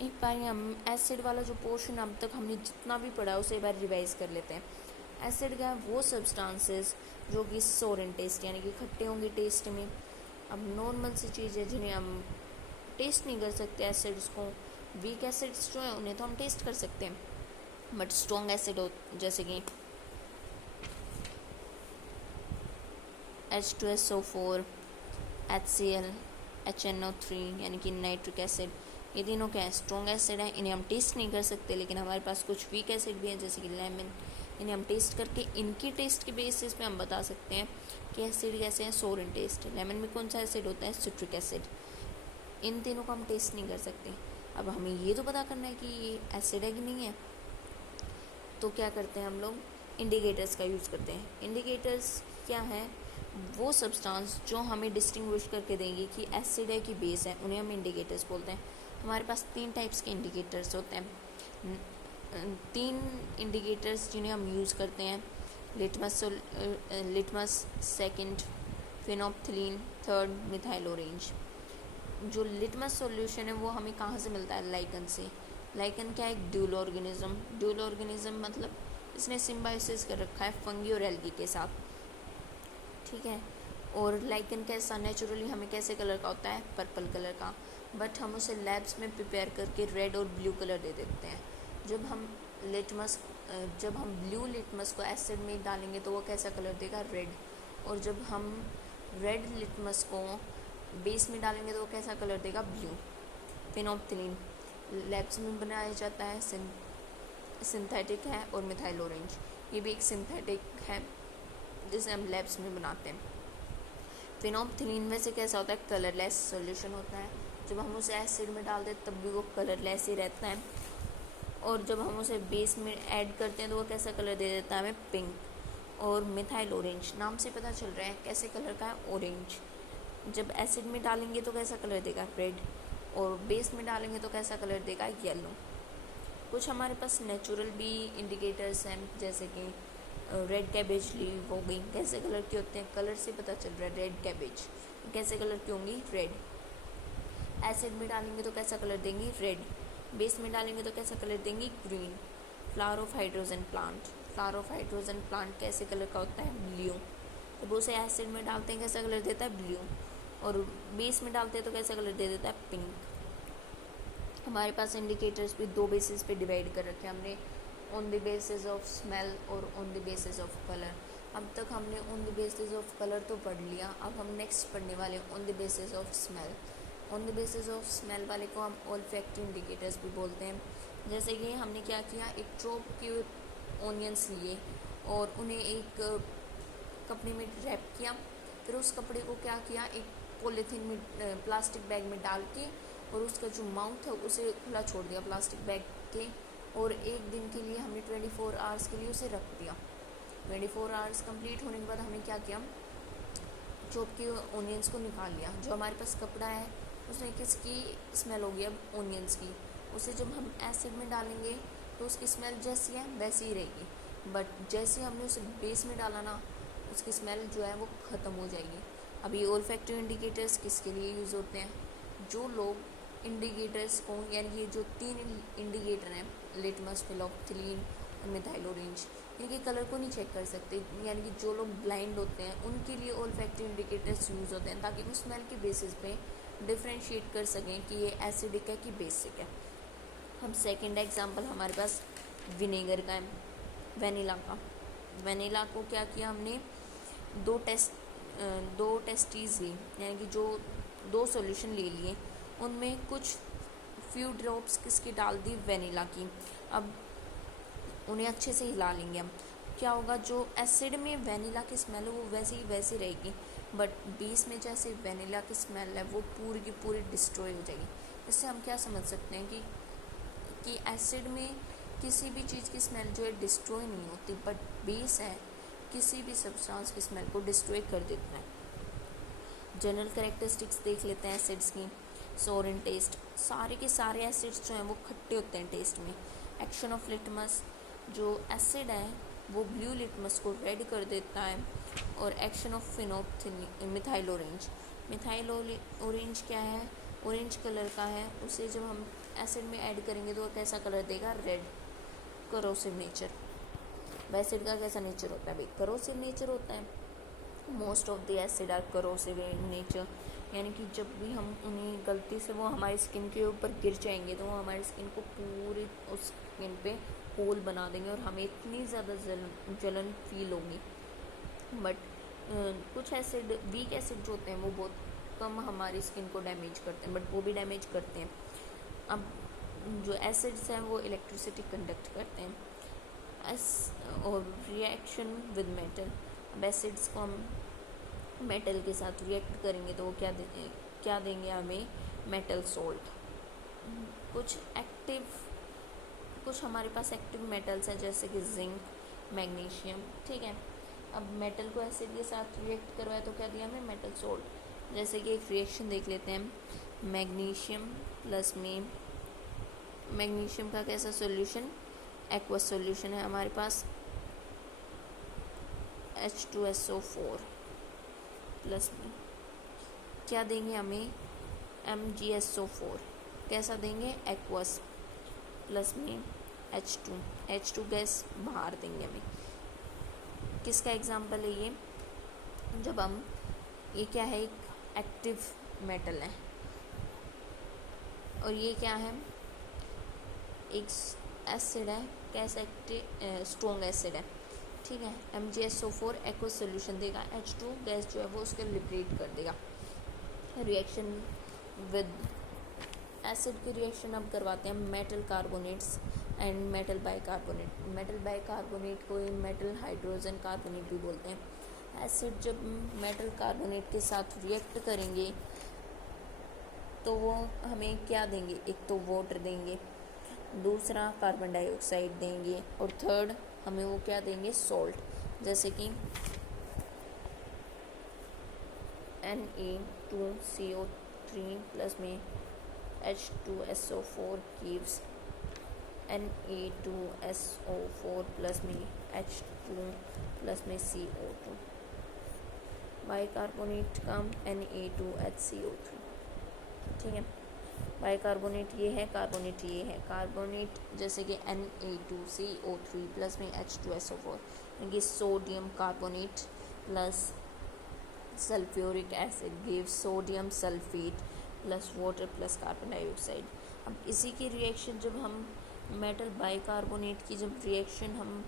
एक बार हम एसिड वाला जो पोर्शन अब तक हमने जितना भी पढ़ा उसे एक बार रिवाइज कर लेते हैं। एसिड क्या है? वो सब्सटेंसेस जो कि सोर इन टेस्ट यानी कि खट्टे होंगे टेस्ट में। अब नॉर्मल सी चीज़ है जिन्हें हम टेस्ट नहीं कर सकते एसिड्स को। वीक एसिड्स जो है उन्हें तो हम टेस्ट कर सकते हैं, बट स्ट्रॉन्ग एसिड हो जैसे कि H2SO4, HCl, HNO3 यानी कि नाइट्रिक एसिड, ये तीनों क्या है? स्ट्रॉन्ग एसिड है। इन्हें हम टेस्ट नहीं कर सकते, लेकिन हमारे पास कुछ वीक एसिड भी हैं जैसे कि लेमन। इन्हें हम टेस्ट करके इनकी टेस्ट के बेसिस पे हम बता सकते हैं कि एसिड कैसे हैं, सोर इन टेस्ट। लेमन में कौन सा एसिड होता है? Citric acid. इन तीनों को हम टेस्ट नहीं कर सकते। अब हमें ये तो पता करना है कि ये एसिड है कि नहीं है, तो क्या करते हैं हम लोग? इंडिकेटर्स का यूज़ करते हैं। इंडिकेटर्स क्या है? वो सब्सटेंस जो हमें डिस्टिंग्विश करके देंगे कि एसिड है कि बेस है, उन्हें हम इंडिकेटर्स बोलते हैं। हमारे पास 3 टाइप्स के इंडिकेटर्स होते हैं। 3 इंडिकेटर्स जिन्हें हम यूज़ करते हैं: litmus, second phenolphthalein, third methyl orange. जो लिटमस सॉल्यूशन है वो हमें कहाँ से मिलता है? लाइकन से। लाइकन क्या है? एक ड्यूल ऑर्गेनिज्म। ड्यूल ऑर्गेनिज्म मतलब इसने सिम्बायोसिस कर रखा है फंगी और एल्गी के साथ, ठीक है। और लाइकन कैसा नेचुरली हमें कैसे कलर का होता है? पर्पल कलर का, बट हम उसे लैब्स में प्रिपेयर करके रेड और ब्लू कलर दे देते हैं। जब हम ब्लू लिटमस को एसिड में डालेंगे तो वो कैसा कलर देगा? रेड। और जब हम रेड लिटमस को बेस में डालेंगे तो वो कैसा कलर देगा? ब्लू। फिनोप्थिलीन लैब्स में बनाया जाता है, सिंथेटिक है। और मिथाइल ऑरेंज ये भी एक सिंथेटिक है जिसे हम लैब्स में बनाते हैं। फिनोप्थिलीन में से कैसा होता है? कलरलेस सॉल्यूशन होता है। जब हम उसे एसिड में डालते हैं तब भी वो कलरलेस ही रहता है, और जब हम उसे बेस में ऐड करते हैं तो वो कैसा कलर दे देता है हमें? पिंक। और मिथाइल ऑरेंज नाम से पता चल रहा है कैसे कलर का है? ऑरेंज। जब एसिड में डालेंगे तो कैसा कलर देगा? रेड। और बेस में डालेंगे तो कैसा कलर देगा? येलो। कुछ हमारे पास नेचुरल भी इंडिकेटर्स हैं जैसे कि रेड कैबेज लीव हो गई। कैसे कलर के होते हैं? कलर से पता चल रहा है। रेड कैबेज कैसे कलर की होंगी? रेड। एसिड में डालेंगे तो कैसा कलर देंगी? रेड। बेस में डालेंगे तो कैसा कलर देंगी? Green. Flower of hydrogen plant कैसे कलर का होता है? ब्लू। जब उसे एसिड में डालते हैं कैसा कलर देता है? ब्लू। और बेस में डालते हैं तो कैसा कलर दे देता है? पिंक। हमारे पास इंडिकेटर्स भी 2 बेसिस पे डिवाइड कर रखे हैं हमने, on the basis of smell और on the basis of colour. अब तक हमने on the basis of colour तो पढ़ लिया, अब हम नेक्स्ट पढ़ने वाले on the basis of smell. On the basis of smell वाले को हम ऑल्फैक्टिव इंडिकेटर्स भी बोलते हैं। जैसे कि हमने क्या किया, एक चॉप के ऑनियंस लिए और उन्हें एक कपड़े में रैप किया, फिर उस कपड़े को क्या किया, एक पॉलीथीन में प्लास्टिक बैग में डाल के और उसका जो माउथ है उसे खुला छोड़ दिया प्लास्टिक बैग के, और एक दिन के लिए हमने 24 आवर्स के लिए उसे रख दिया। 24 आवर्स कंप्लीट होने के बाद हमने क्या किया, चॉप के ऑनियंस को निकाल लिया। जो हमारे पास कपड़ा है उसमें किसकी स्मेल होगी? अब ऑनियंस की। उसे जब हम एसिड में डालेंगे तो उसकी स्मेल जैसी है वैसी ही रहेगी, बट जैसे हमने उसे बेस में डाला ना, उसकी स्मेल जो है वो ख़त्म हो जाएगी। अब ये ओल्फैक्टिव इंडिकेटर्स किसके लिए यूज़ होते हैं? जो लोग इंडिकेटर्स को, यानी ये जो 3 इंडिकेटर हैं, लिटमस, फिनोप्थिलीन और मिथाइल ऑरेंज, इनके कलर को नहीं चेक कर सकते, यानी कि जो लोग ब्लाइंड होते हैं उनके लिए ओल्फैक्टिव इंडिकेटर्स यूज़ होते हैं, ताकि वो स्मेल के बेसिस पे डिफ्रेंशिएट कर सकें कि ये एसिडिक है कि बेसिक है। हम सेकेंड एग्जाम्पल हमारे पास विनेगर का है, वेनिला का। वेनिला को क्या किया हमने, 2 टेस्टीज ली, यानी कि जो 2 सॉल्यूशन ले लिए, उनमें कुछ फ्यू ड्रॉप्स किसकी डाल दी? वेनिला की। अब उन्हें अच्छे से हिला लेंगे हम। क्या होगा, जो एसिड में वेनिला की स्मेल है वो वैसी रहेगी, बट बेस में जैसे वेनिला की स्मेल है वो पूरी की पूरी डिस्ट्रॉय हो जाएगी। इससे हम क्या समझ सकते हैं कि एसिड में किसी भी चीज़ की स्मेल जो है डिस्ट्रॉय नहीं होती, बट बेस है किसी भी सब्सटेंस की स्मेल को डिस्ट्रॉय कर देता है। जनरल कैरेक्टरिस्टिक्स देख लेते हैं एसिड्स की। सोर इन टेस्ट, सारे के सारे एसिड्स जो हैं वो खट्टे होते हैं टेस्ट में। एक्शन ऑफ लिटमस, जो एसिड है वो ब्लू लिटमस को रेड कर देता है। और एक्शन ऑफ मिथाइल ऑरेंज क्या है, ऑरेंज कलर का है, उसे जब हम एसिड में ऐड करेंगे तो वो कैसा कलर देगा, रेड, करोसिव नेचर। एसिड का कैसा नेचर होता है भाई, करोसिव नेचर होता है। Most of the acid are corrosive in nature, यानी कि जब भी हम उन्हें गलती से वो हमारी स्किन के ऊपर गिर जाएंगे तो वो हमारी स्किन को पूरी उस स्किन पे होल बना देंगे और हमें इतनी ज़्यादा जलन फील होगी। बट कुछ एसिड, वीक एसिड जो होते हैं वो बहुत कम हमारी स्किन को डैमेज करते हैं, बट वो भी डैमेज करते हैं। अब जो एसिड्स हैं वो इलेक्ट्रिसिटी कंडक्ट करते हैं और रिएक्शन विद मेटल। अब एसिड्स को हम मेटल के साथ रिएक्ट करेंगे तो वो क्या देंगे हमें, मेटल सोल्ट। कुछ हमारे पास एक्टिव मेटल्स हैं जैसे कि जिंक, मैग्नीशियम, ठीक है। अब मेटल को एसिड के साथ रिएक्ट करवाया तो क्या दिया हमें, मेटल सोल्ट। जैसे कि एक रिएक्शन देख लेते हैं, मैग्नीशियम प्लस में, मैग्नीशियम का कैसा सॉल्यूशन, एक्वस सॉल्यूशन है हमारे पास, H2SO4 प्लस में क्या देंगे हमें, MgSO4, कैसा देंगे, एक्वस, प्लस में H2 गैस बाहर देंगे हमें। किसका एग्जाम्पल है ये, जब हम, ये क्या है, एक एक्टिव मेटल है और ये क्या है, एक एसिड है, कैसा एक्टिव, स्ट्रॉन्ग एसिड है, ठीक है। MgSO4 एक्वस सोल्यूशन देगा, H2 गैस जो है वो उसके लिबरेट कर देगा। रिएक्शन विद एसिड की रिएक्शन अब करवाते हैं metal carbonates and metal bicarbonate. Metal bicarbonate को मेटल हाइड्रोजन कार्बोनेट भी बोलते हैं। एसिड जब मेटल कार्बोनेट के साथ रिएक्ट करेंगे तो वो हमें क्या देंगे, एक तो वाटर देंगे, दूसरा कार्बन डाइऑक्साइड देंगे और थर्ड हमें वो क्या देंगे, सॉल्ट, जैसे कि Na2CO3 प्लस में H2SO4 gives Na2SO4 प्लस में H2 प्लस में CO2, बाइकार्बोनेट का Na2HCO3, ठीक है। बाइकार्बोनेट ये है, कार्बोनेट ये है। कार्बोनेट जैसे कि Na2CO3 प्लस में H2SO4, यानी sodium carbonate plus sulphuric acid gives sodium sulphate plus water plus carbon dioxide. अब इसी की रिएक्शन जब हम मेटल बाइकार्बोनेट की जब रिएक्शन हम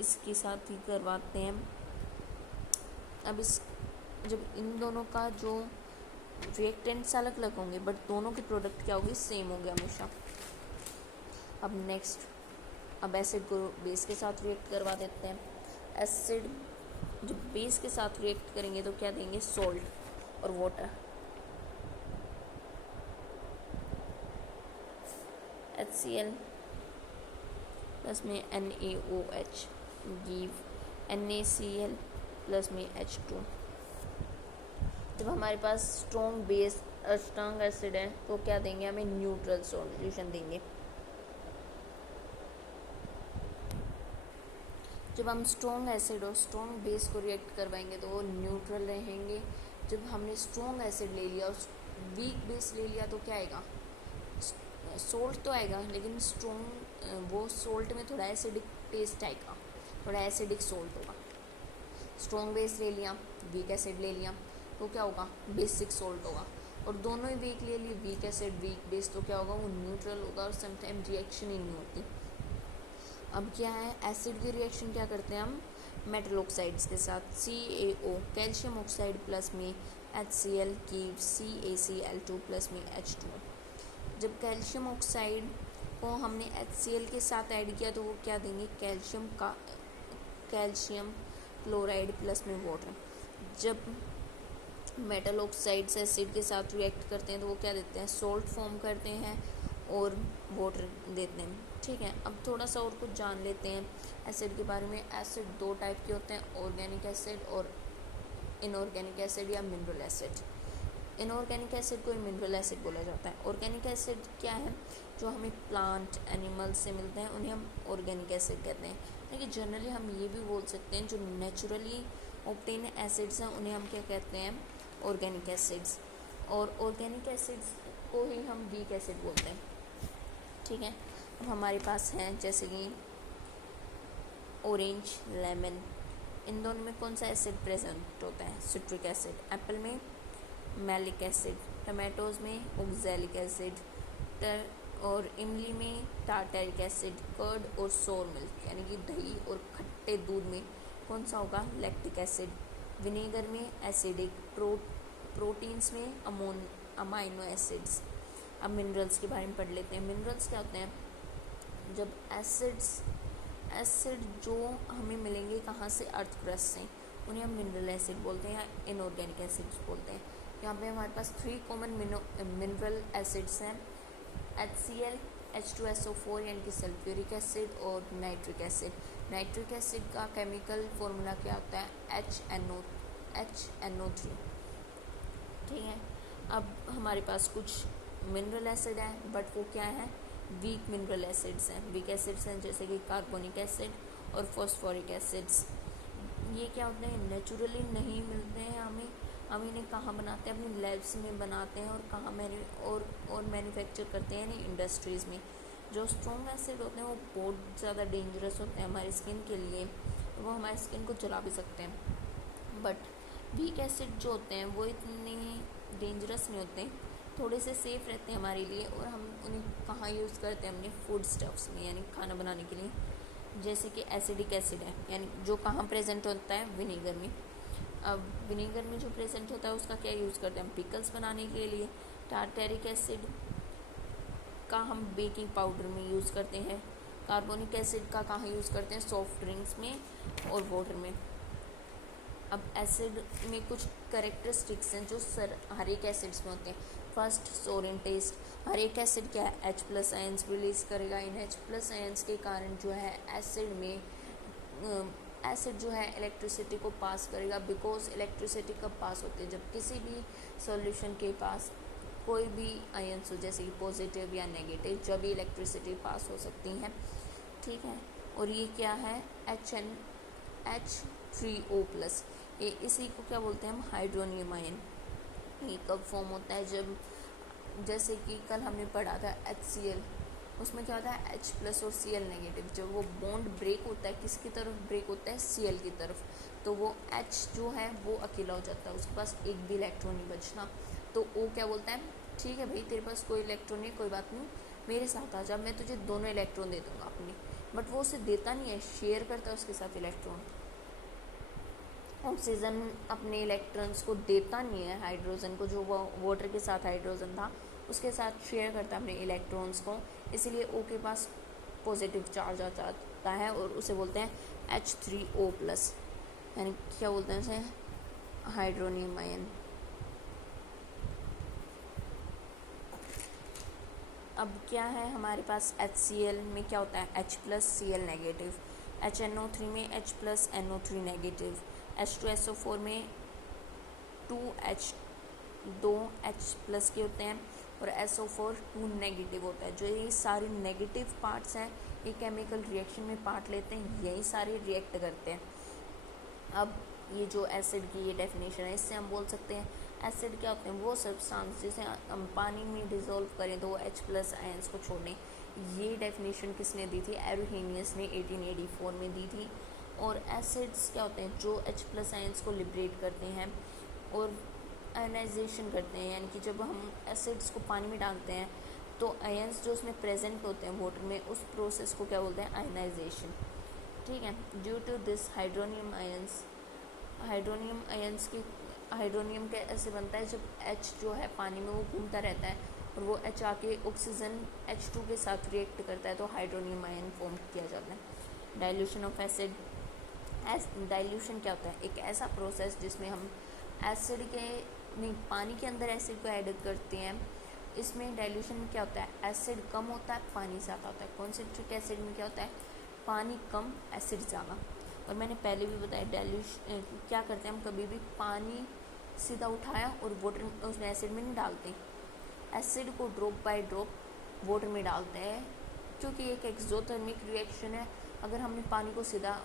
इसके साथ ही करवाते हैं, अब जब इन दोनों का जो रिएक्टेंट्स अलग अलग होंगे बट दोनों के प्रोडक्ट क्या होंगे, सेम होंगे हमेशा। अब नेक्स्ट, अब एसिड को बेस के साथ रिएक्ट करवा देते हैं। एसिड जब बेस के साथ रिएक्ट करेंगे तो क्या देंगे, सॉल्ट और वाटर। HCl प्लस में NaOH गिव NaCl प्लस में H2। जब हमारे पास स्ट्रॉन्ग बेस और स्ट्रॉन्ग एसिड है तो क्या देंगे, हमें न्यूट्रल सॉल्यूशन देंगे। जब हम स्ट्रॉन्ग एसिड और स्ट्रॉन्ग बेस को रिएक्ट करवाएंगे तो वो न्यूट्रल रहेंगे। जब हमने स्ट्रॉन्ग एसिड ले लिया और वीक बेस ले लिया तो क्या आएगा, सोल्ट तो आएगा, लेकिन स्ट्रॉन्ग वो सोल्ट में थोड़ा एसिडिक टेस्ट आएगा, थोड़ा एसिडिक सोल्ट होगा। स्ट्रॉन्ग बेस ले लिया, वीक एसिड ले लिया तो क्या होगा, बेसिक सोल्ट होगा। और दोनों ही वीक ले लिए, वीक एसिड वीक बेस, तो क्या होगा, वो न्यूट्रल होगा और समटाइम रिएक्शन ही नहीं होती। अब क्या है, एसिड की रिएक्शन क्या करते हैं हम मेटल ऑक्साइड्स के साथ, CaO कैल्शियम ऑक्साइड प्लस में HCl की CaCl2 प्लस में H2। जब कैल्शियम ऑक्साइड को हमने HCl के साथ ऐड किया तो वो क्या देंगे, कैल्शियम क्लोराइड प्लस में वाटर। जब मेटल ऑक्साइड्स एसिड के साथ रिएक्ट करते हैं तो वो क्या देते हैं, सॉल्ट फॉर्म करते हैं और वाटर देते हैं, ठीक है। अब थोड़ा सा और कुछ जान लेते हैं एसिड के बारे में। एसिड दो टाइप के होते हैं, ऑर्गेनिक एसिड और इनऑर्गेनिक एसिड या मिनरल एसिड। इनऑर्गेनिक एसिड को मिनरल एसिड बोला जाता है। ऑर्गेनिक एसिड क्या है, जो हमें प्लांट एनिमल से मिलते हैं उन्हें हम ऑर्गेनिक एसिड कहते हैं। लेकिन जनरली हम ये भी बोल सकते हैं जो नेचुरली ऑब्टेन एसिड्स हैं उन्हें हम क्या कहते हैं, ऑर्गेनिक एसिड्स। और ऑर्गेनिक एसिड्स को ही हम वीक एसिड बोलते हैं। ठीक है। अब हमारे पास हैं जैसे कि ऑरेंज, लेमन, इन दोनों में कौन सा एसिड प्रेजेंट होता है? Citric acid. एप्पल में मैलिक एसिड, टमाटोज में ऑक्सैलिक एसिड, और इमली में टार्टरिक एसिड, कर्ड और सोर मिल्क यानी कि दही और खट्टे दूध में कौन सा होगा? Lactic acid. विनेगर में एसिडिक, प्रोटीन्स में अमाइनो एसिड्स। अब मिनरल्स के बारे में पढ़ लेते हैं। मिनरल्स क्या होते हैं? जब एसिड जो हमें मिलेंगे कहाँ से? अर्थ क्रस्ट से, उन्हें हम मिनरल एसिड बोलते हैं या इनऑर्गेनिक एसिड्स बोलते हैं। यहाँ पे हमारे पास 3 कॉमन मिनरल एसिड्स हैं, HCl, H2SO4 यानी कि सल्फ्यूरिक एसिड, और नाइट्रिक एसिड। नाइट्रिक एसिड का केमिकल फॉर्मूला क्या होता है? HNO3। ठीक है। अब हमारे पास कुछ मिनरल एसिड हैं, बट वो क्या है? वीक मिनरल एसिड्स हैं। वीक एसिड्स हैं जैसे कि कार्बोनिक एसिड और फॉस्फोरिक एसिड्स। ये क्या होते हैं? नेचुरली नहीं मिलते हैं हमें। हम इन्हें कहाँ बनाते हैं? अपनी लैब्स में बनाते हैं, और कहाँ मैन्युफैक्चर करते हैं? यानी इंडस्ट्रीज़ में। जो स्ट्रॉन्ग एसिड होते हैं वो बहुत ज़्यादा डेंजरस होते हैं हमारी स्किन के लिए, वो हमारी स्किन को जला भी सकते हैं। बट वीक एसिड जो होते हैं वो इतने डेंजरस नहीं होते, थोड़े से सेफ़ रहते हैं हमारे लिए। और हम उन्हें कहाँ यूज़ करते हैं? अपने फूड स्टफ्स में, यानी खाना बनाने के लिए। जैसे कि एसिडिक एसिड है, यानी जो कहाँ प्रेजेंट होता है? विनेगर में। अब विनेगर में जो प्रेजेंट होता है उसका क्या यूज़ करते हैं? हम पिकल्स बनाने के लिए। टार्टरिक एसिड का हम बेकिंग पाउडर में यूज़ करते हैं। कार्बोनिक एसिड का कहाँ यूज़ करते हैं? सॉफ्ट ड्रिंक्स में और वाटर में। अब एसिड में कुछ कैरेक्टरिस्टिक्स हैं जो हर एक एसिड्स में होते हैं। First, Soren test. हर एक एसिड क्या है? H+ आयंस रिलीज करेगा। इन H+ आयंस के कारण जो है एसिड जो है इलेक्ट्रिसिटी को पास करेगा। बिकॉज इलेक्ट्रिसिटी कब पास होती है? जब किसी भी सॉल्यूशन के पास कोई भी आयंस हो, जैसे कि पॉजिटिव या नेगेटिव, जब भी इलेक्ट्रिसिटी पास हो सकती है। ठीक है। और ये क्या है? H3O+। ये इसी को क्या बोलते हैं हम? Hydronium ion. ये कब फॉर्म होता है? जब जैसे कि कल हमने पढ़ा था HCl, उसमें क्या होता है? H+ और Cl नेगेटिव। जब वो बॉन्ड ब्रेक होता है, किसकी तरफ ब्रेक होता है? Cl की तरफ। तो वो H जो है वो अकेला हो जाता है, उसके पास एक भी इलेक्ट्रॉन नहीं बचना। तो वो क्या बोलता है? ठीक है भाई, तेरे पास कोई इलेक्ट्रॉन नहीं, कोई बात नहीं, मेरे साथ आ जा, मैं तुझे दोनों इलेक्ट्रॉन दे दूँगा अपने। बट वो उसे देता नहीं है, शेयर करता है उसके साथ इलेक्ट्रॉन। ऑक्सीजन अपने इलेक्ट्रॉन्स को देता नहीं है हाइड्रोजन को, जो वो वाटर के साथ हाइड्रोजन था उसके साथ शेयर करता है अपने इलेक्ट्रॉन्स को। इसीलिए O के पास पॉजिटिव चार्ज आ जाता है और उसे बोलते हैं H3O+, यानी क्या बोलते हैं उसे? Hydronium ion. अब क्या है हमारे पास? HCl में क्या होता है? H+ Cl negative. HNO3 में H+ NO3 नेगेटिव। H2SO4 में 2H+ के होते हैं, और SO4 2 नेगेटिव होता है। जो ये सारे नेगेटिव पार्ट्स हैं ये केमिकल रिएक्शन में पार्ट लेते हैं, यही सारे रिएक्ट करते हैं। अब ये जो एसिड की ये डेफिनेशन है, इससे हम बोल सकते हैं एसिड क्या होते हैं? वो सब्सटेंस जिसे हम पानी में डिज़ोल्व करें तो वो H+ आयंस को छोड़ दें। ये डेफिनेशन किसने दी थी? एरोहेनियस ने 1884 में दी थी। और एसिड्स क्या होते हैं? जो H+ आयंस को लिबरेट करते हैं और आयनाइजेशन करते हैं, यानी कि जब हम एसिड्स को पानी में डालते हैं तो आयंस जो उसमें प्रेजेंट होते हैं वाटर में, उस प्रोसेस को क्या बोलते हैं? आयनाइजेशन। ठीक है। Due to this hydronium hydronium कैसे बनता है? जब H जो है पानी में वो घूमता रहता है और वो H आके ऑक्सीजन H2 के साथ रिएक्ट करता है तो हाइड्रोनियम आयन फॉर्म किया जाता है। Dilution of acid. डाइल्यूशन क्या होता है? एक ऐसा प्रोसेस जिसमें हम पानी के अंदर एसिड को ऐड करते हैं। इसमें डाइल्यूशन में क्या होता है? एसिड कम होता है, पानी ज़्यादा होता है। कॉन्सेंट्रिक एसिड में क्या होता है? पानी कम, एसिड ज़्यादा। और मैंने पहले भी बताया डाइल्यूशन क्या करते हैं हम? कभी भी पानी सीधा उठाया और वाटर उसमें एसिड में नहीं डालते, एसिड को ड्रॉप बाय ड्रॉप वाटर में डालते हैं, क्योंकि एक एक्सोथर्मिक रिएक्शन है। अगर हमने पानी को सीधा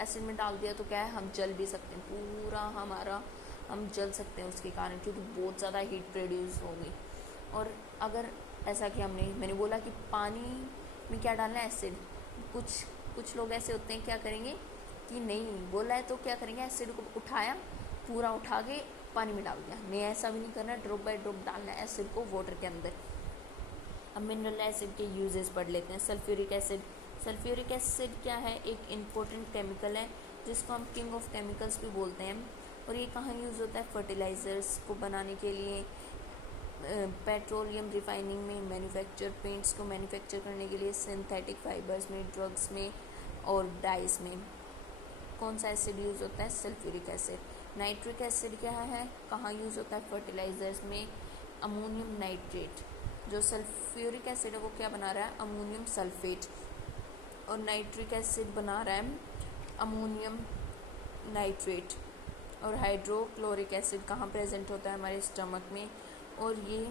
एसिड में डाल दिया तो क्या है? हम जल भी सकते हैं, हम जल सकते हैं उसके कारण, क्योंकि बहुत ज़्यादा हीट प्रोड्यूस होगी। और अगर ऐसा कि मैंने बोला कि पानी में क्या डालना है, एसिड। कुछ लोग ऐसे होते हैं, क्या करेंगे कि नहीं बोला है तो क्या करेंगे, एसिड को उठाया, पूरा उठा के पानी में डाल दिया। नहीं, ऐसा भी नहीं करना, ड्रॉप बाय ड्रॉप डालना है एसिड को वाटर के अंदर। अब मिनरल एसिड के यूजेस पढ़ लेते हैं। Sulphuric acid. सल्फ्यूरिक एसिड क्या है, एक इम्पोर्टेंट केमिकल है जिसको हम किंग ऑफ केमिकल्स भी बोलते हैं। और ये कहाँ यूज़ होता है, फर्टिलाइज़र्स को बनाने के लिए, पेट्रोलियम रिफाइनिंग में, मैन्युफैक्चर, पेंट्स को मैन्युफैक्चर करने के लिए, सिंथेटिक फाइबर्स में, ड्रग्स में और डाइस में। कौन सा एसिड यूज़ होता है, सल्फ्यूरिक एसिड। नाइट्रिक एसिड क्या है, कहाँ यूज़ होता है, फर्टिलाइज़र्स में, अमोनियम नाइट्रेट। जो सल्फ्यूरिक एसिड है वो क्या बना रहा है, अमोनियम सल्फेट, और नाइट्रिक एसिड बना रहा है अमोनियम नाइट्रेट। और हाइड्रोक्लोरिक एसिड कहाँ प्रेजेंट होता है, हमारे स्टमक में, और ये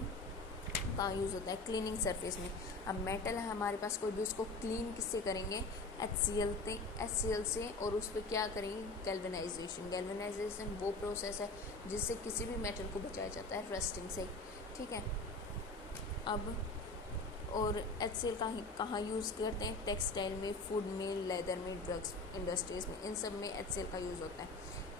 कहाँ यूज़ होता है, क्लीनिंग सरफेस में। अब मेटल है हमारे पास कोई भी, उसको क्लीन किससे करेंगे, HCl से, और उस पर क्या करेंगे, गैल्वेनाइजेशन। गैल्वेनाइजेशन वो प्रोसेस है जिससे किसी भी मेटल को बचाया जाता है रस्टिंग से, ठीक है। अब और HCl कहाँ यूज़ करते हैं, टेक्सटाइल में, फूड में, लेदर में, ड्रग्स इंडस्ट्रीज़ में, इन सब में HCl का यूज़ होता है।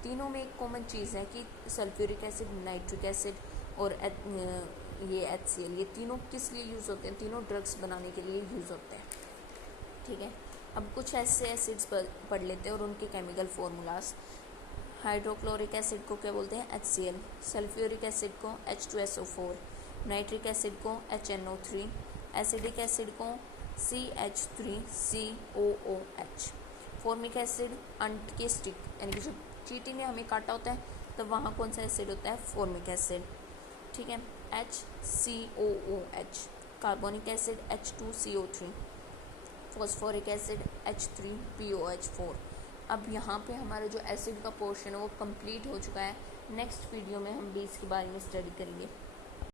तीनों में एक कॉमन चीज़ है कि सल्फ्यूरिक एसिड, नाइट्रिक एसिड और ये HCl, ये तीनों किस लिए यूज़ होते हैं, तीनों ड्रग्स बनाने के लिए यूज़ होते हैं, ठीक है। अब कुछ ऐसे एसिड्स पढ़ लेते हैं और उनके केमिकल फार्मूलाज। हाइड्रोक्लोरिक एसिड को क्या बोलते हैं, HCl। सल्फ्यूरिक एसिड को H2SO4, नाइट्रिक एसिड को HNO3, एसिडिक एसिड को CH3COOH। फॉर्मिक एसिड अंट के स्टिक, यानी कि जब चींटी ने हमें काटा होता है तब वहाँ कौन सा एसिड होता है, फॉर्मिक एसिड, ठीक है, HCOOH। Carbonic acid H2CO3, phosphoric acid H3POH4। अब यहाँ पे हमारा जो एसिड का पोर्शन है वो कंप्लीट हो चुका है। नेक्स्ट वीडियो में हम बेस के बारे में स्टडी करेंगे।